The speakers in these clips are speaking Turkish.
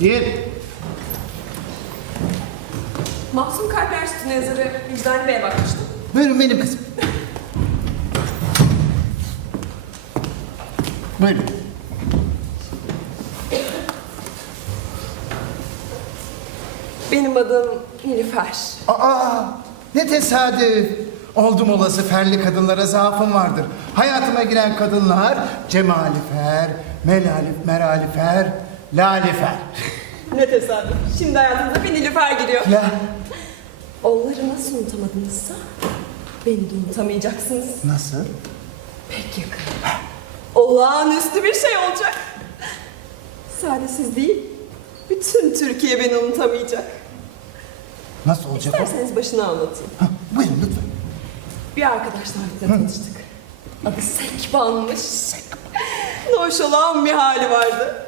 Gir. Mahsun Kalper Sütü'nün yazarı Vicdani Bey'e bakmıştım. Buyurun benim kızım. Buyurun. Benim adım Nilüfer. Aa, ne tesadüf. Oldum olası ferli kadınlara zaafım vardır. Hayatıma giren kadınlar Cemalifer, Melalif, Meralifer, Lalifer. Ne tesadüf. Şimdi hayatınıza bir Nilüfer giriyor. La, Onları nasıl unutamadınızsa beni de unutamayacaksınız. nasıl? Pek yakın. Olağanüstü bir şey olacak. Sadece siz değil, bütün Türkiye beni unutamayacak. Nasıl olacak o? İsterseniz başını anlatayım. Hah, buyurun lütfen. Bir arkadaşlarla tanıştık. Adı Sekban'mış. Hoş olan bir hali vardı.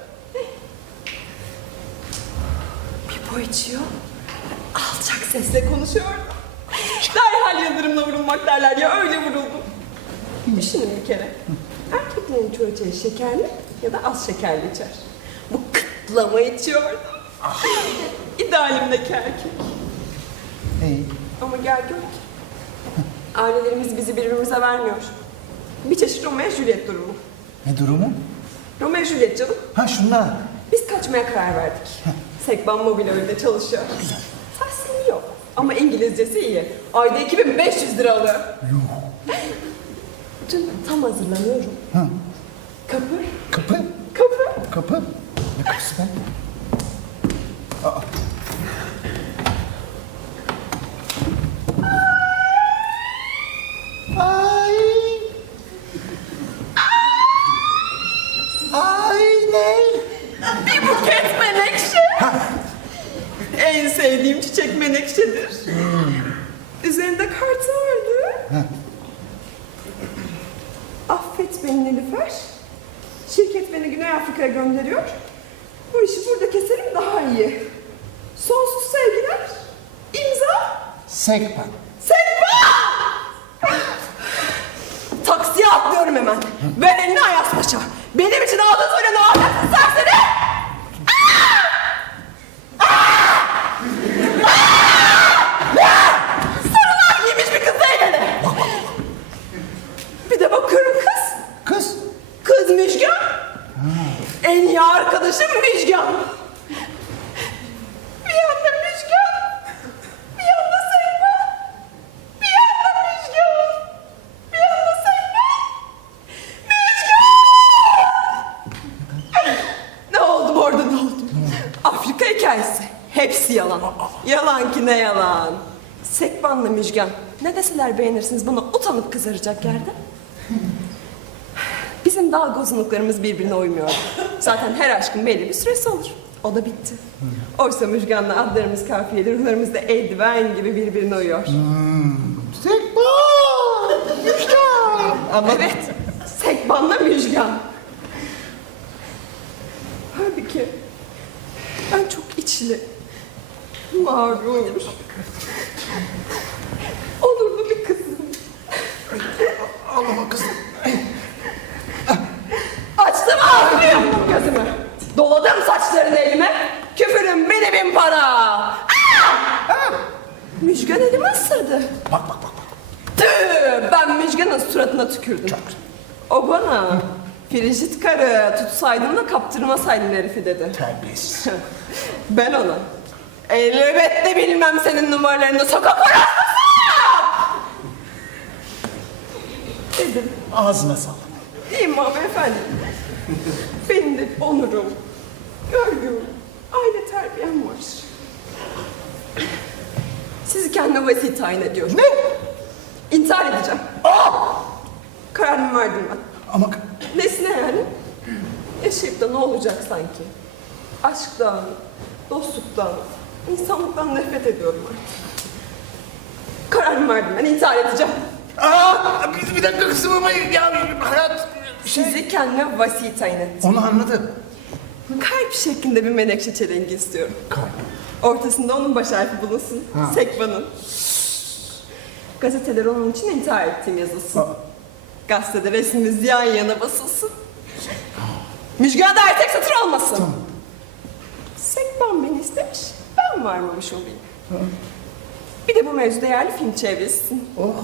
Boy içiyor, alçak sesle konuşuyordu. Derhal yıldırımla vurulmak derler ya öyle vuruldum. Düşünün bir kere. Erkeklerin çoğu çayı şekerli ya da az şekerli içer. Bu kıtlama içiyordu. İdealimdeki erkek. İyi. Ama gel gör ki. Ailelerimiz bizi birbirimize vermiyor. Bir çeşit Romeo Juliet durumu. Ne durumu? Romeo Juliet canım. Ha şunlar. Biz kaçmaya karar verdik. Sekban Mobil öyle çalışıyor. Güzel. Tahsili yok. Ama İngilizcesi iyi. Ayda 2500 lira alıyor. Dün tam hazırlanıyorum. Ha. Kapı, Kapı. kapı. Kapı. Ne kapısı be? Aa. Ay. Ay ne? Bir buket menekşe. En sevdiğim çiçek menekşedir. Üzerinde kartı vardı. Affet beni Nilüfer. Şirket beni Güney Afrika'ya gönderiyor. Bu işi burada keselim daha iyi. Sonsuz sevgiler. İmza. Sekban. Sekba! Taksiye atlıyorum hemen. Ver elini Ayas Paşa. Benim için aldığın söyle ne serseri? En arkadaşım Müjgan. Bir yanda Müjgan. Bir yanda Seyfa. Bir yanda Müjgan. Bir yanda Seyfa. Müjgan! Ne oldu orada ne oldu? Afrika hikayesi. Hepsi yalan. Yalan ki ne yalan. Sekban'la Müjgan. Ne deseler beğenirsiniz buna utanıp kızaracak yerde. Bizim daha gozunluklarımız birbirine uymuyor. Zaten her aşkın belli bir süresi olur. O da bitti. Oysa Müjgan'la adlarımız kafiyeli, ruhlarımız da eldiven gibi birbirine uyuyor. Sekban. Müjgan. Ama Evet, Sekban'la Müjgan. Halbuki ben çok içli, mağrur, ısırdı. Bak bak bak. bak. Tüh, ben Müjgan'ın suratına tükürdüm. O bana Frijit karı tutsaydım da kaptırmasaydım herifi dedi. Terbiyesiz. Ben ona elbette bilmem senin numaralarını sokak orası. Dedim. Ağzına sağlık. Değil mi efendim? Benim de onurum, görgüm, kendime vasi tayin ediyorum. Ne? İntihar edeceğim. Aa! Kararımı verdim ben. Ama Nesine yani? Yaşayıp da ne olacak sanki? Aşktan, dostluktan, insanlıktan nefret ediyorum artık. Kararımı verdim ben intihar edeceğim. Aa, bir, bir dakika kızım ama ya hayat şey... Sizi kendime vasi tayin ettim. Onu anladım. Kalp şeklinde bir menekşe çelengi istiyorum. Kalp. Ortasında onun baş harfi bulunsun. Ha. Sekban'ın. Gazeteler onun için intihar ettiğim yazılsın. Aa. Gazetede resmimiz yan yana basılsın. Müjgan da tek satır olmasın. Tamam. Sekban beni istemiş, ben varmamış olayım. Bir de bu mevzuda yerli film çevrilsin. Oh.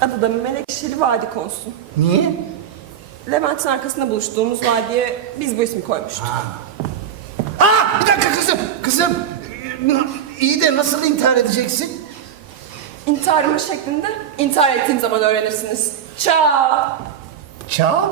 Adı da Menekşeli Vadi konsun. Niye? Levent'in arkasında buluştuğumuz vadiye biz bu ismi koymuştuk. Aa bir dakika kızım. Kızım. İyi de nasıl intihar edeceksin? İntiharımı şeklinde intihar ettiğim zaman öğrenirsiniz. Ciao. Çağ.